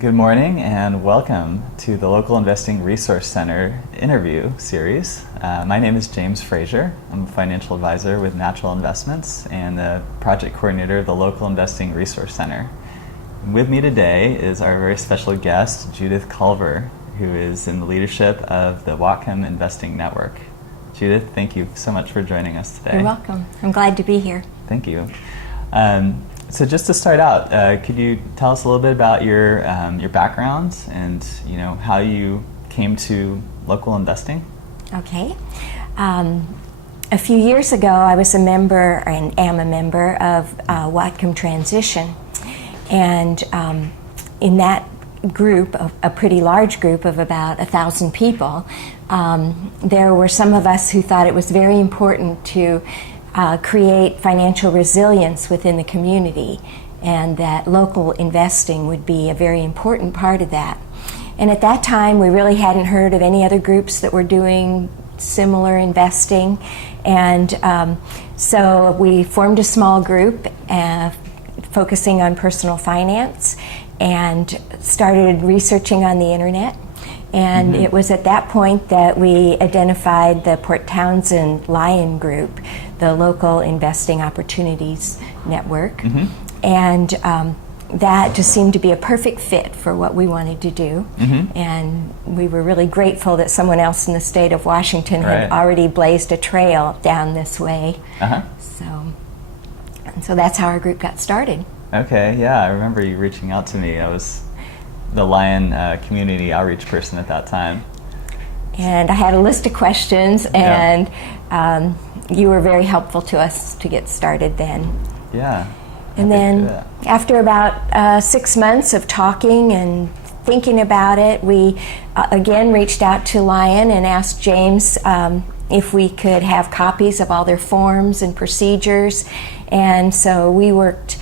Good morning and welcome to the Local Investing Resource Center interview series. My name is James Frazier. I'm a financial advisor with Natural Investments and the project coordinator of the Local Investing Resource Center. With me today is our very special guest, Judith Culver, who is in the leadership of the Whatcom Investing Network. Judith, thank you so much for joining us today. You're welcome. I'm glad to be here. Thank you. So just to start out, could you tell us a little bit about your background and how you came to local investing? Okay. A few years ago, I was a member and am a member of Whatcom Transition, and in that group, a pretty large group of about 1,000 people, there were some of us who thought it was very important to create financial resilience within the community, and that local investing would be a very important part of that. And at that time, we really hadn't heard of any other groups that were doing similar investing, and so we formed a small group focusing on personal finance and started researching on the internet. And it was at that point that we identified the Port Townsend Lion Group, the Local Investing Opportunities Network. And that just seemed to be a perfect fit for what we wanted to do. And we were really grateful that someone else in the state of Washington had already blazed a trail down this way. So that's how our group got started. Okay, yeah, I remember you reaching out to me. I was the Lion community outreach person at that time. And I had a list of questions, and you were very helpful to us to get started then. Yeah. And then after about 6 months of talking and thinking about it, we again reached out to Lion and asked James if we could have copies of all their forms and procedures. And so we worked,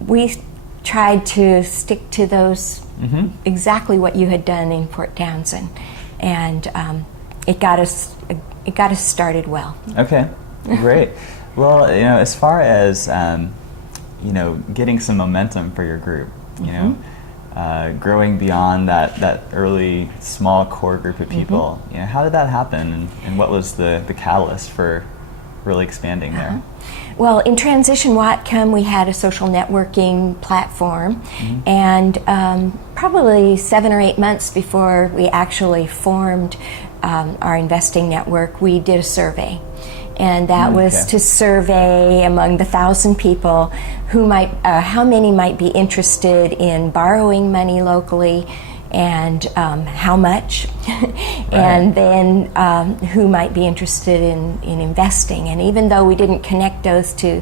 we tried to stick to those, exactly what you had done in Port Townsend, and it got us started well. Okay, great. Well, as far as getting some momentum for your group, growing beyond that early small core group of people, how did that happen, and what was the catalyst for really expanding there? Well, in Transition Whatcom, we had a social networking platform, and probably 7 or 8 months before we actually formed our investing network, we did a survey. And that was to survey among the 1,000 people who how many might be interested in borrowing money locally, and how much, and then who might be interested in investing. And even though we didn't connect those to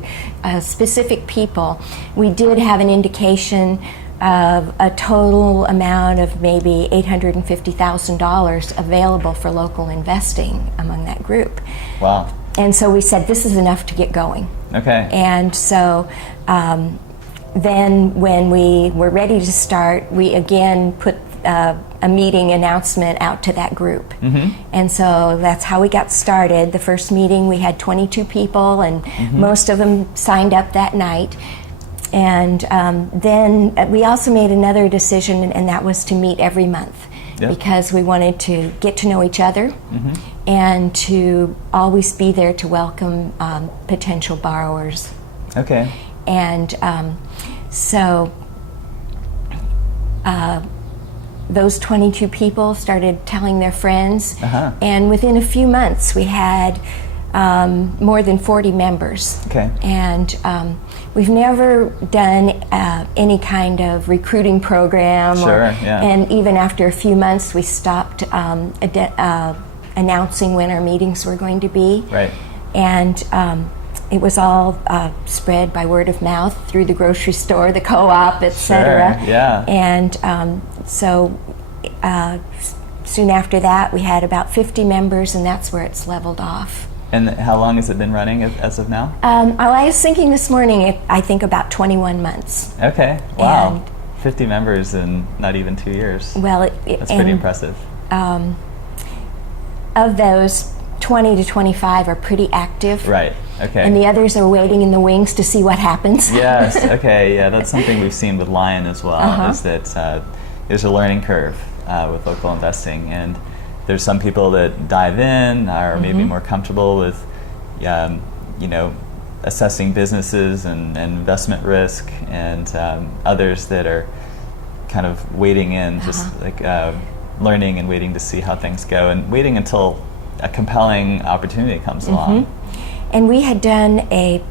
specific people, we did have an indication of a total amount of maybe $850,000 available for local investing among that group. Wow. And so we said, this is enough to get going. Okay. And so then when we were ready to start, we again put a meeting announcement out to that group. And so that's how we got started. The first meeting, we had 22 people, and most of them signed up that night. And then we also made another decision, and that was to meet every month, because we wanted to get to know each other and to always be there to welcome potential borrowers. Okay. And so those 22 people started telling their friends, and within a few months we had more than 40 members. Okay. And we've never done any kind of recruiting program. And even after a few months, we stopped announcing when our meetings were going to be. Right. And it was all spread by word of mouth through the grocery store, the co-op, etc. And so soon after that, we had about 50 members, and that's where it's leveled off. And how long has it been running as of now? I was thinking this morning, I think about 21 months. Okay, wow. And 50 members in not even 2 years. Well, that's pretty impressive. Of those, 20 to 25 are pretty active. Right. Okay. And the others are waiting in the wings to see what happens. Yes, okay, yeah, that's something we've seen with Lion as well, is that there's a learning curve with local investing, and there's some people that dive in, are maybe more comfortable with, assessing businesses and investment risk, and others that are kind of waiting in, just like learning and waiting to see how things go, and waiting until a compelling opportunity comes along. And we had done a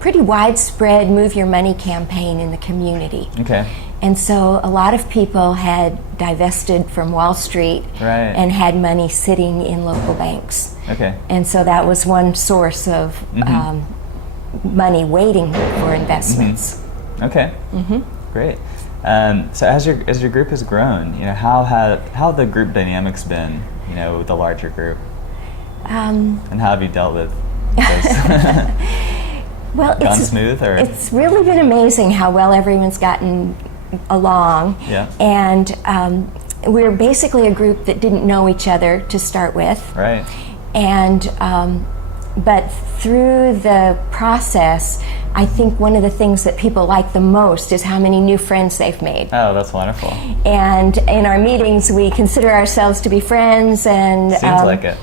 pretty widespread Move Your Money campaign in the community. Okay. And so a lot of people had divested from Wall Street and had money sitting in local banks. Okay. And so that was one source of money waiting for investments. Okay. Great. So as your group has grown, how have the group dynamics been, with the larger group? And how have you dealt with those? Well, gone smooth, or? It's really been amazing how well everyone's gotten along. Yeah. And we're basically a group that didn't know each other to start with. Right. And but through the process, I think one of the things that people like the most is how many new friends they've made. Oh, that's wonderful. And in our meetings, we consider ourselves to be friends, and seems like it.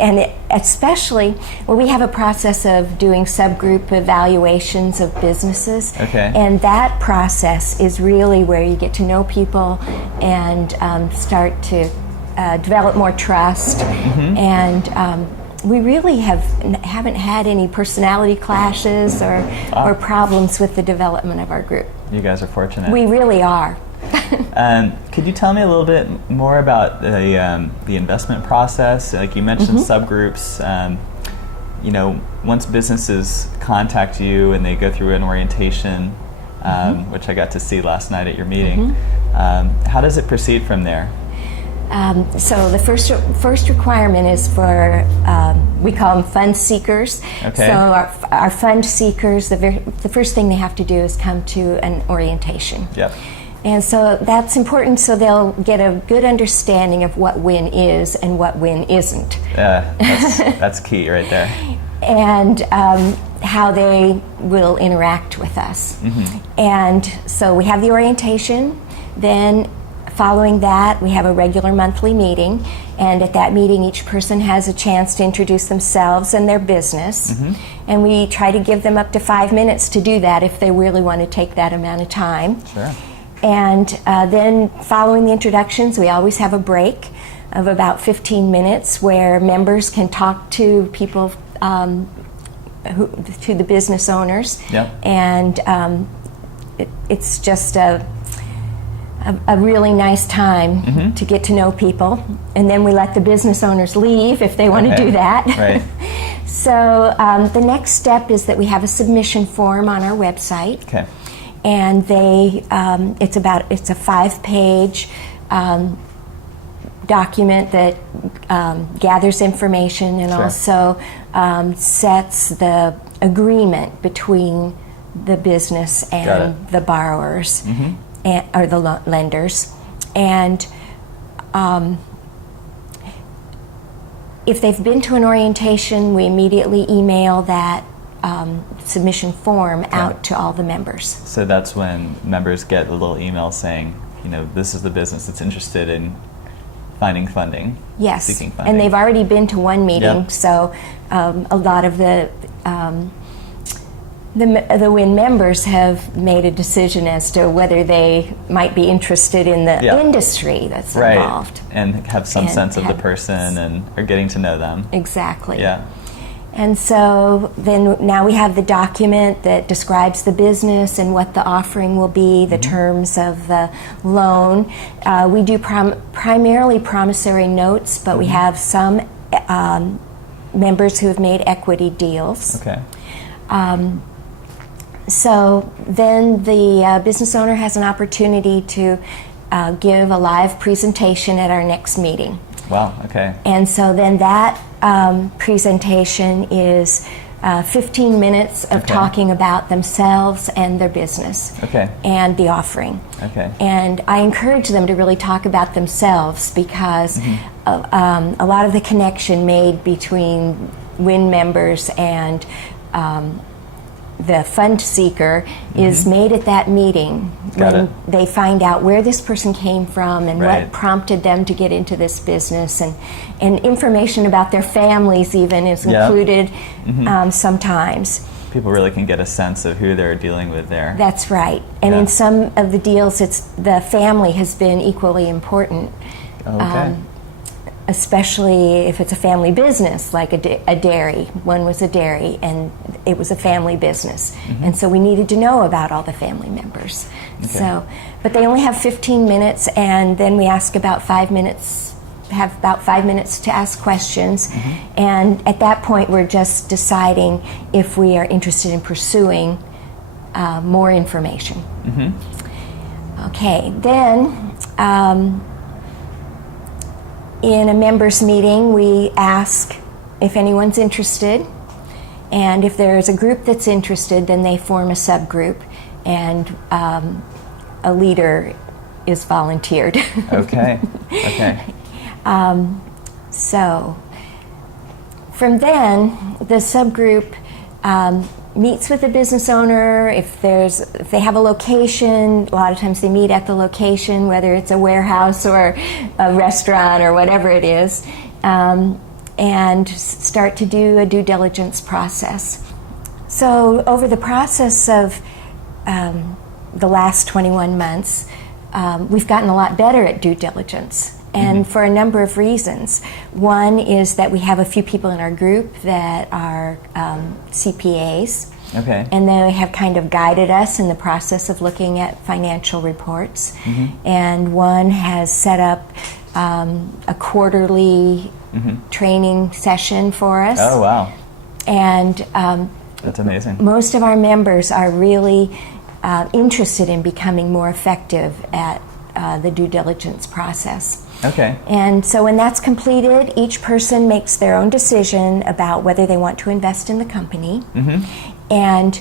And especially, we have a process of doing subgroup evaluations of businesses. Okay. And that process is really where you get to know people and start to develop more trust. And we really haven't had any personality clashes or problems with the development of our group. You guys are fortunate. We really are. Could you tell me a little bit more about the investment process? Like you mentioned subgroups. Once businesses contact you and they go through an orientation, which I got to see last night at your meeting, how does it proceed from there? So the first requirement is for, we call them fund seekers. Okay. So our fund seekers, the first thing they have to do is come to an orientation. Yep. And so that's important, so they'll get a good understanding of what WIN is and what WIN isn't. That's key right there. And how they will interact with us. And so we have the orientation, then following that we have a regular monthly meeting, and at that meeting each person has a chance to introduce themselves and their business. And we try to give them up to 5 minutes to do that if they really want to take that amount of time. Sure. And then following the introductions, we always have a break of about 15 minutes where members can talk to people, to the business owners. Yep. And it's just a really nice time to get to know people. And then we let the business owners leave if they want to do that. Right. So the next step is that we have a submission form on our website. Okay. And it's a 5-page document that gathers information and also sets the agreement between the business and the borrowers or the lenders. And if they've been to an orientation, we immediately email that submission form out to all the members. So that's when members get a little email saying, this is the business that's interested in finding funding. Yes, seeking funding. And they've already been to one meeting, so a lot of the WIN members have made a decision as to whether they might be interested in the industry that's involved. And have some sense of the person and are getting to know them. Exactly. Yeah. And so then now we have the document that describes the business and what the offering will be, the terms of the loan. We do primarily promissory notes, but we have some members who have made equity deals. Okay. So then the business owner has an opportunity to give a live presentation at our next meeting. Wow, okay. And so then that presentation is 15 minutes of talking about themselves and their business and the offering. Okay. And I encourage them to really talk about themselves because a lot of the connection made between WIN members and the fund seeker is made at that meeting. When they find out where this person came from and what prompted them to get into this business, and information about their families even is included sometimes. People really can get a sense of who they're dealing with there. That's right. And in some of the deals, the family has been equally important. Okay. Especially if it's a family business, like a dairy. One was a dairy, and it was a family business. And so we needed to know about all the family members. So, but they only have 15 minutes, and then we ask about 5 minutes, have about 5 minutes to ask questions. And at that point, we're just deciding if we are interested in pursuing more information. Okay, then in a members meeting, we ask if anyone's interested, and if there's a group that's interested, then they form a subgroup, and a leader is volunteered. Okay. So from then, the subgroup meets with the business owner. If they have a location, a lot of times they meet at the location, whether it's a warehouse or a restaurant or whatever it is, and start to do a due diligence process. So over the process of the last 21 months, we've gotten a lot better at due diligence. And for a number of reasons. One is that we have a few people in our group that are CPAs. Okay. And they have kind of guided us in the process of looking at financial reports. And one has set up a quarterly training session for us. Oh, wow. And that's amazing. Most of our members are really interested in becoming more effective at the due diligence process. Okay. And so when that's completed, each person makes their own decision about whether they want to invest in the company. And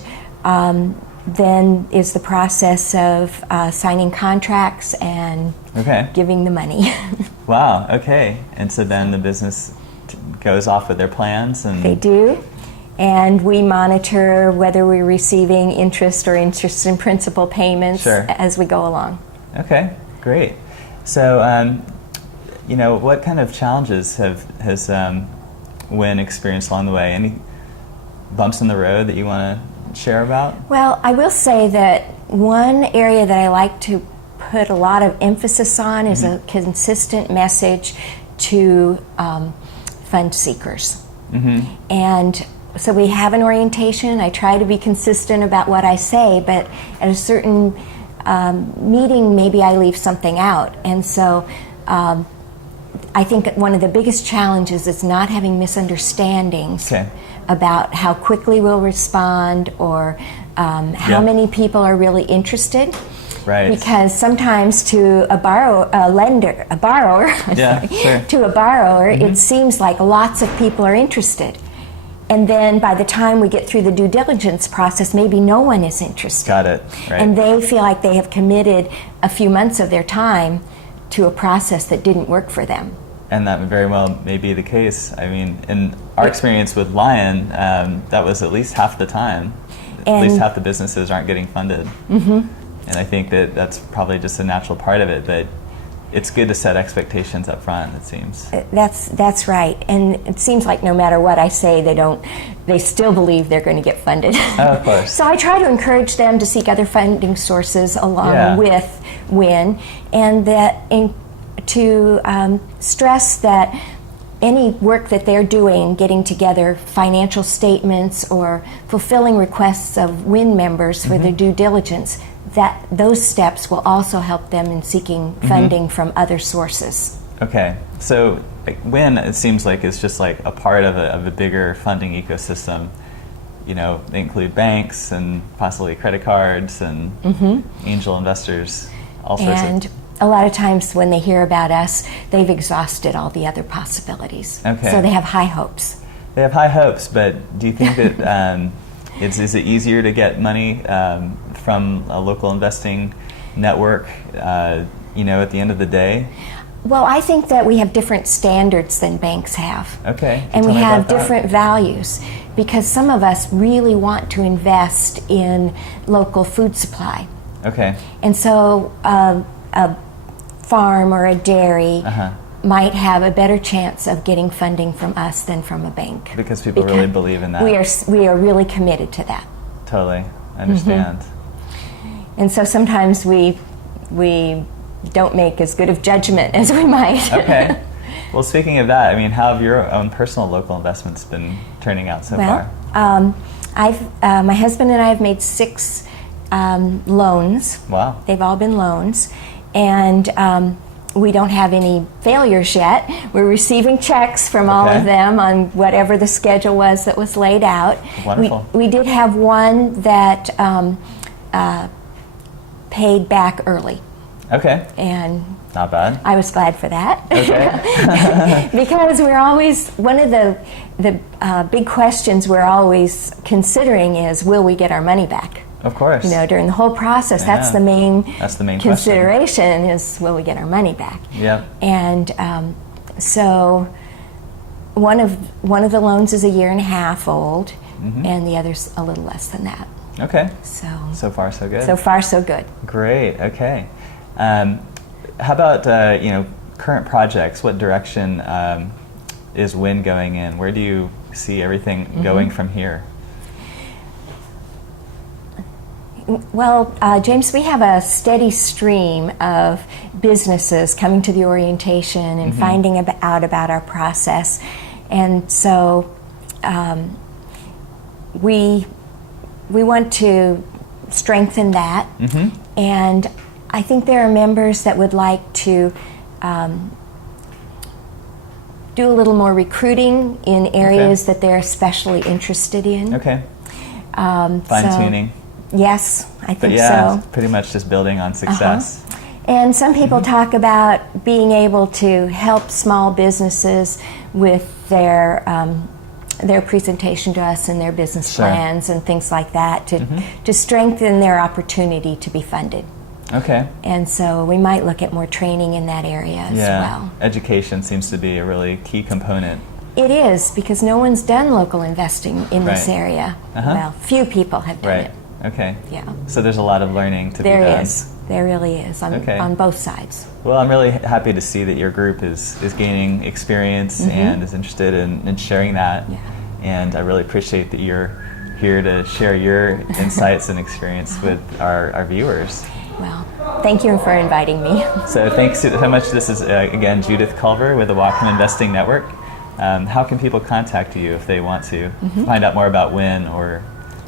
then is the process of signing contracts and giving the money. Wow, okay. And so then the business goes off with their plans? And they do. And we monitor whether we're receiving interest or interest in principal payments as we go along. Okay, great. So, what kind of challenges has WIN experienced along the way? Any bumps in the road that you want to share about? Well, I will say that one area that I like to put a lot of emphasis on is a consistent message to fund seekers. And so we have an orientation. I try to be consistent about what I say, but at a certain meeting, maybe I leave something out. And so I think one of the biggest challenges is not having misunderstandings about how quickly we'll respond or how many people are really interested. Right. Because sometimes to a borrower, it seems like lots of people are interested. And then by the time we get through the due diligence process, maybe no one is interested. Got it. Right. And they feel like they have committed a few months of their time to a process that didn't work for them. And that very well may be the case. I mean, in our experience with Lion, that was at least half the time. At least half the businesses aren't getting funded. And I think that that's probably just a natural part of it, but it's good to set expectations up front, it seems. That's right. And it seems like no matter what I say, they still believe they're going to get funded. Oh, of course. So I try to encourage them to seek other funding sources along with WIN, and to stress that any work that they're doing, getting together financial statements or fulfilling requests of WIN members for their due diligence, that those steps will also help them in seeking funding from other sources. Okay, so WIN, it seems like, is just like a part of a bigger funding ecosystem. You know, they include banks and possibly credit cards and angel investors, all sorts and a lot of times when they hear about us, they've exhausted all the other possibilities. Okay. So they have high hopes. They have high hopes, but do you think that is it easier to get money from a local investing network, at the end of the day? Well, I think that we have different standards than banks have. Okay. And we Tell me have about that. different values, because some of us really want to invest in local food supply. Okay. And so a farm or a dairy might have a better chance of getting funding from us than from a bank. Because people really believe in that. We are really committed to that. Totally. I understand. And so sometimes we don't make as good of judgment as we might. Okay. Well, speaking of that, I mean, how have your own personal local investments been turning out so far? My husband and I have made 6 loans. Wow. They've all been loans. And we don't have any failures yet. We're receiving checks from all of them on whatever the schedule was that was laid out. Wonderful. We did have one that paid back early. Okay. And not bad. I was glad for that. Okay. Because we're always, one of the big questions we're always considering is, will we get our money back? Of course. You know, during the whole process, Yeah. that's the main consideration question. is, will we get our money back? Yep. And so one of the loans is 1.5 years old, and the other's a little less than that. Okay. So far so good. So far so good. Great. Okay. How about current projects? What direction is WIN going in? Where do you see everything going from here? Well, James, we have a steady stream of businesses coming to the orientation and finding out about our process, and so we want to strengthen that. And I think there are members that would like to do a little more recruiting in areas that they're especially interested in. Okay. Fine-tuning. Yes, I think so. so. Pretty much just building on success. And some people talk about being able to help small businesses with their presentation to us and their business plans and things like that to strengthen their opportunity to be funded. Okay. And so we might look at more training in that area as well. Education seems to be a really key component. It is, because no one's done local investing in this area. Well, few people have done it. Okay. Yeah. So there's a lot of learning to be done. There is. There really is on both sides. Well, I'm really happy to see that your group is gaining experience and is interested in sharing that. Yeah. And I really appreciate that you're here to share your insights and experience with our viewers. Well, thank you for inviting me. So thanks so much. This is, again, Judith Culver with the Whatcom Investing Network. How can people contact you if they want to find out more about WIN or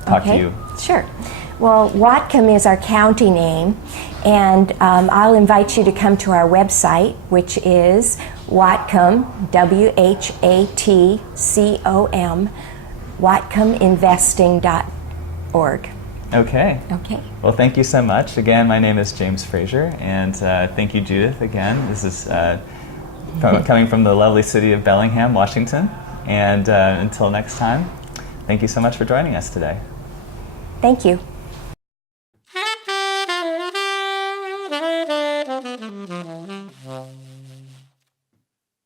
talk to you? Sure. Well, Whatcom is our county name, and I'll invite you to come to our website, which is Whatcom, WHATCOM, WhatcomInvesting.org. Okay. Okay. Well, thank you so much. Again, my name is James Frazier, and thank you, Judith, again. This is coming from the lovely city of Bellingham, Washington. And until next time, thank you so much for joining us today. Thank you.